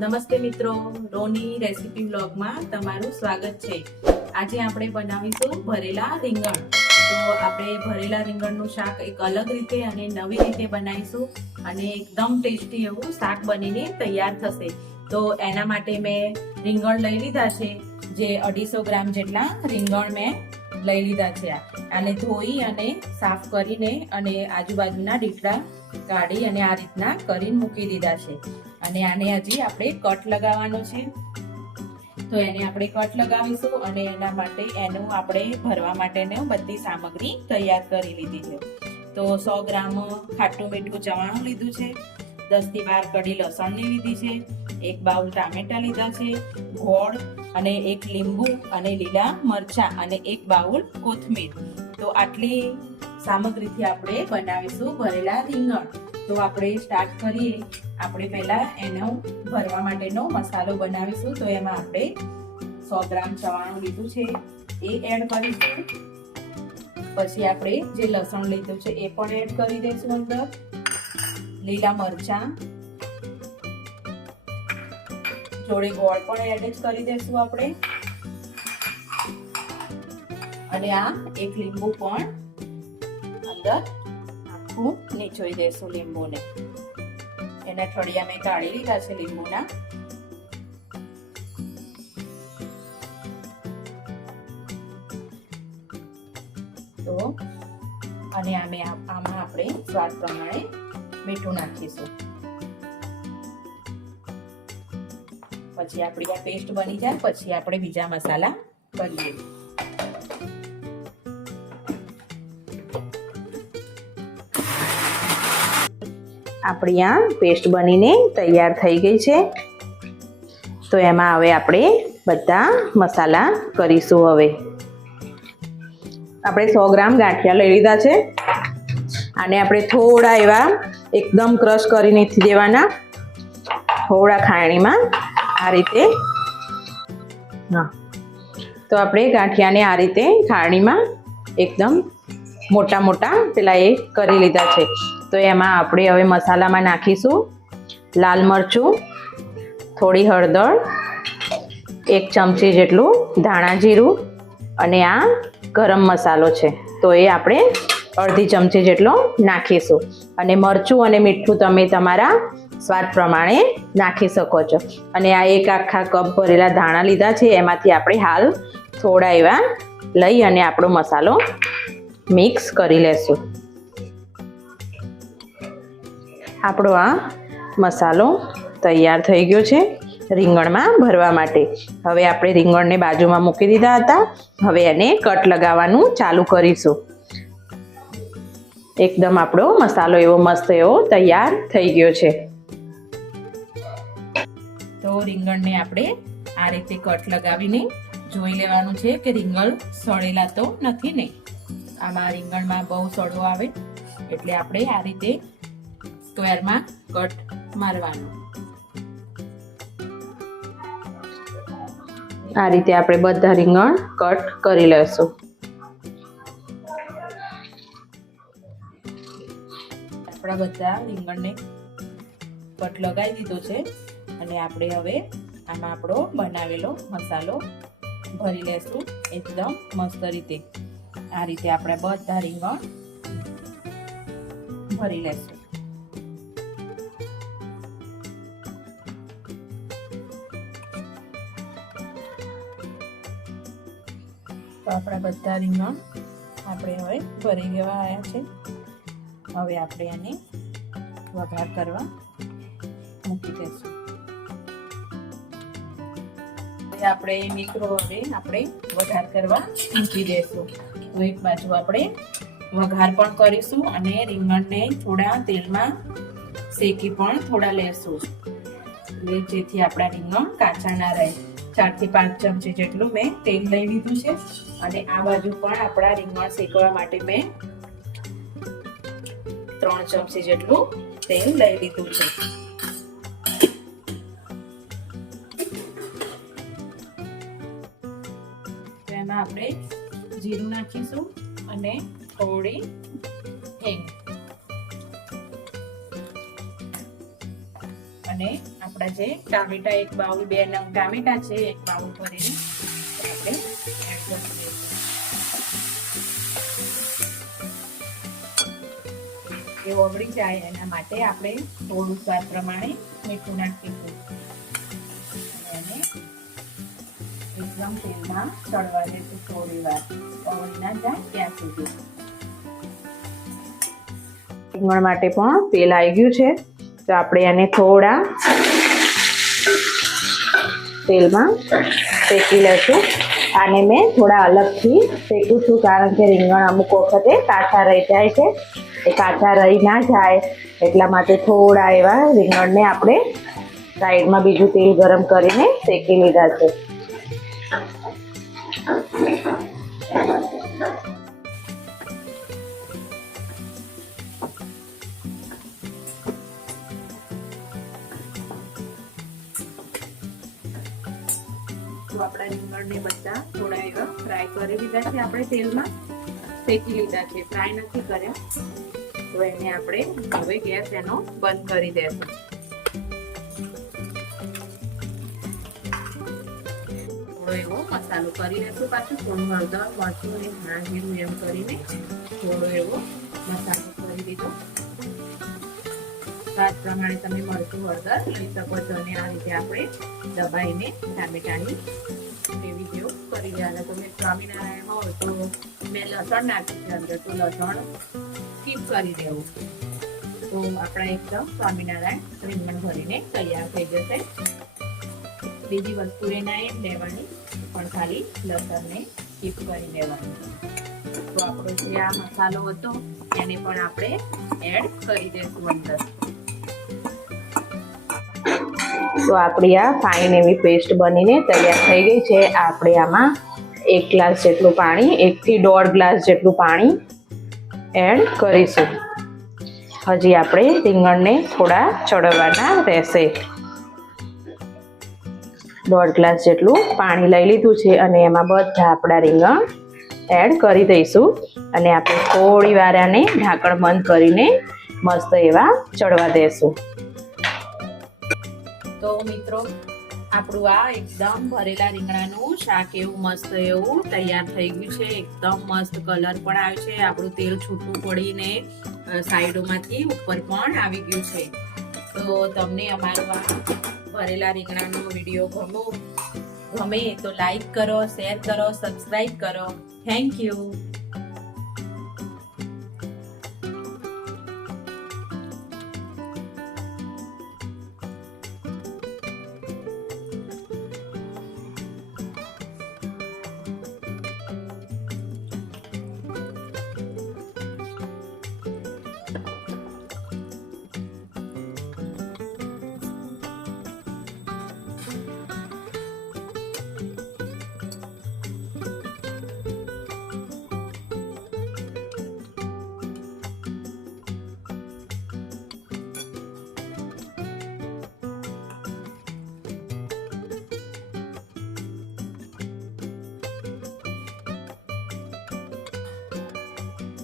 નમસ્તે મિત્રો, રોની રેસીપી બ્લોગમાં તમારું સ્વાગત છે। આજે આપણે બનાવીશું ભરેલા રીંગણ। તો આપણે ભરેલા રીંગણનું શાક એક અલગ રીતે અને નવી રીતે બનાવીશું અને એકદમ ટેસ્ટી એવું શાક બનીને તૈયાર થશે। તો એના માટે મેં રીંગણ લઈ લીધા છે, જે 250 ગ્રામ જેટલા રીંગણ મેં લઈ લીધા છે। આને ધોઈ અને સાફ કરીને અને આજુબાજુના ડીકડા કાઢી અને આ રીતના કરીને મૂકી દીધા છે। અને આને હજી આપણે કટ લગાવવાનો છે, તો એને આપણે કટ લગાવીશું અને એના માટે એનું આપણે ભરવા માટેની બધી સામગ્રી તૈયાર કરી લીધી છે। તો 100 ગ્રામ ખાટું મીઠું ચવાણું લીધું છે, 10 થી 12 કડી લસણની લીધી છે, 1 બાઉલ ટામેટા લીધા છે, ગોળ અને 1 લીંબુ અને લીલા મરચા અને 1 બાઉલ કોથમીર। તો આટલી સામગ્રીથી આપણે બનાવીશું ભરેલા રીંગણ। તો આપણે સ્ટાર્ટ કરીએ। આપણે પહેલા એનો ભરવા માટેનો મસાલો બનાવીશું। તો એમાં આપણે 100 ગ્રામ ચવાણું લીધું છે એ એડ કરીશું। પછી આપણે જે લસણ લીધું છે એ પણ એડ કરી દઈશું અંદર, લીલા મરચા જોડે ગોળ પણ એડ કરી દઈશું આપણે, અને આ 1 લીંબુ પણ અંદર આખું નીચોઈ દઈશું લીંબુને। એના ઠળિયા મેં કાઢી લીધા છે લીંબુના। તો અને આમાં આપણે સ્વાદ પ્રમાણે મીઠું નાખીશું। પછી આપણી આ પેસ્ટ બની જાય પછી આપણે બીજા મસાલા કરીએ। આપણી આ પેસ્ટ બનીને તૈયાર થઈ ગઈ છે। તો એમાં હવે આપણે બધા મસાલા કરીશું। હવે આપણે 100 ગ્રામ ગાંઠિયા લઈ લીધા છે। આને આપણે થોડા એવા એકદમ ક્રશ કરી નથી દેવાના, થોડા ખાયણીમાં આ રીતે। હા, તો આપણે ગાંઠિયાને આ રીતે ખાયણીમાં એકદમ મોટા મોટા પેલા એ કરી લીધા છે। તો એમાં આપણે હવે મસાલામાં નાખીશું લાલ મરચું, થોડી હળદર, 1 ચમચી જેટલું ધાણા જીરું, અને આ ગરમ મસાલો છે તો એ આપણે અડધી ચમચી જેટલો નાખીશું। અને મરચું અને મીઠું તમે તમારા સ્વાદ પ્રમાણે નાખી શકો છો। અને આ 1 આખા કપ ભરેલા ધાણા લીધા છે, એમાંથી આપણે હાલ થોડા એવા લઈ અને આપણો મસાલો મિક્સ કરી લેશું। આપણો આ મસાલો તૈયાર થઈ ગયો છે રીંગણમાં ભરવા માટે। હવે આપણે રીંગણને બાજુમાં મૂકી દીધા હતા, હવે એને કટ લગાવવાનું ચાલુ કરીશું। એકદમ આપણો મસાલો એવો મસ્ત એવો તૈયાર થઈ ગયો છે। તો રીંગણને આપણે આ રીતે કટ લગાવીને જોઈ લેવાનું છે કે રીંગણ સડેલા તો નથી ને। આમાં રીંગણમાં બહુ સડો આવે એટલે આપણે આ રીતે સ્ક્વેરમાં કટ મારવાનું। આ રીતે આપણે બધા રીંગણ કટ કરી લેશું। આપણા બધા રીંગણને કટ લગાવી દીધો છે અને આપણે હવે આમાં આપણો બનાવેલો મસાલો ભરી લેશું એકદમ મસ્ત રીતે। આ રીતે આપણે બધા રીંગણ ભરી લેશું। તો આપણા બધા રીંગણ આપણે હવે ભરી ગયા આવ્યા છે। હવે આપણે આને વઘાર કરવા મૂકી દઈશું। આપણે મિત્રો હવે આપણે વઘાર કરવા મૂકી દઈશું। તો એક બાજુ આપણે વઘાર પણ કરીશું અને રીંગણને થોડા તેલમાં શેકી પણ થોડા લેશું, જેથી આપણા રીંગણ કાચા ના રહે। 4 થી 5 ચમચી જેટલું મેં તેલ લઈ લીધું છે અને આ બાજુ પણ આપણા રીંગણ શેકવા માટે મેં 3 ચમચી જેટલું તેલ લઈ લીધું છે। એમાં આપણે જીરું નાખીશું અને થોડી હિંગ, અને આપણા જે ટામેટા એક બાઉલ 2 નંગ ટામેટા છે એક બાઉલ ભરીને આપણે એડ કરી દઈશું. એ ઓગળી જાય એના માટે આપણે થોડું સ્વાદ પ્રમાણે મીઠું નાખીશું અને એકદમ તેલમાં તળવા દઈશું થોડી વાર, ઓગળી ના જાય ત્યાં સુધી. રીંગણ માટે પણ તેલ આવી ગયું છે તો આપણે એને થોડા તેલમાં શેકી લઈશું. આને મેં થોડા અલગથી શેકું છું કારણ કે રીંગણ અમુક વખતે કાચા રહી જાય છે. એ કાચા રહી ના જાય એટલા માટે થોડા એવા રીંગણને આપણે સાઈડમાં બીજું તેલ ગરમ કરીને શેકી લીધા છે. આપણા રીંગણને બધા થોડા એવા ફ્રાય કરી લીધા છે, આપણે તેલમાં શેકી લીધા છે, ફ્રાય નથી કર્યા. તો એને આપણે હવે ગેસ એનો બંધ કરી દેશું. થોડો એવો મસાલો કરી લેશું, પાછું થોડું હળદર મરચું અને ધાણા જીરું એમ કરીને થોડો એવો મસાલો કરી દીધો. સ્વાદ પ્રમાણે તમે મરચું હળદર લઈ શકો છો અને આ રીતે આપણે દબાઈને ટામેટાની ગ્રેવી જેવું કરી દેવાના. તમે સ્વામિનારાયણ હોય તો મેં લસણ નાખ્યું છે અંદર, તો લસણ સ્કીપ કરી દેવું. તો આપણા એકદમ સ્વામિનારાયણ રીંગણ ભરીને તૈયાર થઈ જશે. બીજી વસ્તુ એના એમ લેવાની પણ ખાલી લસણને સ્કીપ કરી દેવાનું. તો આપણો જે આ મસાલો હતો એને પણ આપણે એડ કરી દઈશું અંદર. તો આપણી આ ફાઇન એવી પેસ્ટ બનીને તૈયાર થઈ ગઈ છે. આપણે આમાં 1 ગ્લાસ જેટલું પાણી, 1 થી 1.5 ગ્લાસ જેટલું પાણી એડ કરીશું. હજી આપણે રીંગણને થોડા ચડવવાના રહેશે. 1.5 ગ્લાસ જેટલું પાણી લઈ લીધું છે અને એમાં બધા આપણા રીંગણ એડ કરી દઈશું અને આપણે થોડી વાર આને ઢાંકણ બંધ કરીને મસ્ત એવા ચડવા દેશું. તો મિત્રો આપણું આ એકદમ ભરેલા રીંગણાનું શાક એવું મસ્ત એવું તૈયાર થઈ ગયું છે. એકદમ મસ્ત કલર પણ આવ્યો છે. આપણું તેલ છૂટું પડીને સાઈડોમાંથી ઉપર પણ આવી ગયું છે. તો તમને અમારું આ ભરેલા રીંગણાનો વિડીયો ગમે તો લાઈક કરો, શેર કરો, સબસ્ક્રાઈબ કરો. Thank you.